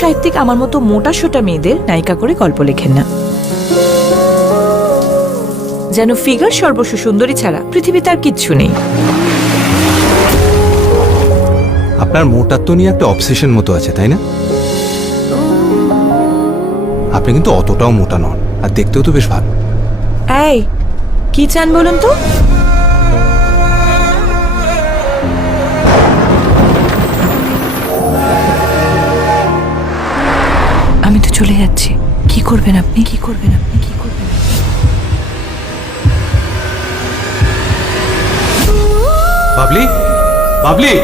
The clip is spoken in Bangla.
সাহিত্যিক আমার মতো মোটা সোটা মেয়েদের নায়িকা করে গল্প লেখেন না। যেন ফিগার সর্বস্ব সুন্দরী ছাড়া পৃথিবীতে আর কিচ্ছু নেই। আপনার মোটাত্ব নিয়ে একটা অবসেশন মতো আছে, তাই না? আপনি কিন্তু অতটাও মোটা নন, আর দেখতেও তো বেশ ভালো। এই কি চান বলুন তো? আমি তো চলে যাচ্ছি। কি করবেন আপনি? কি করবেন আপনি? কি করবেন? বাবলি, বাবলি।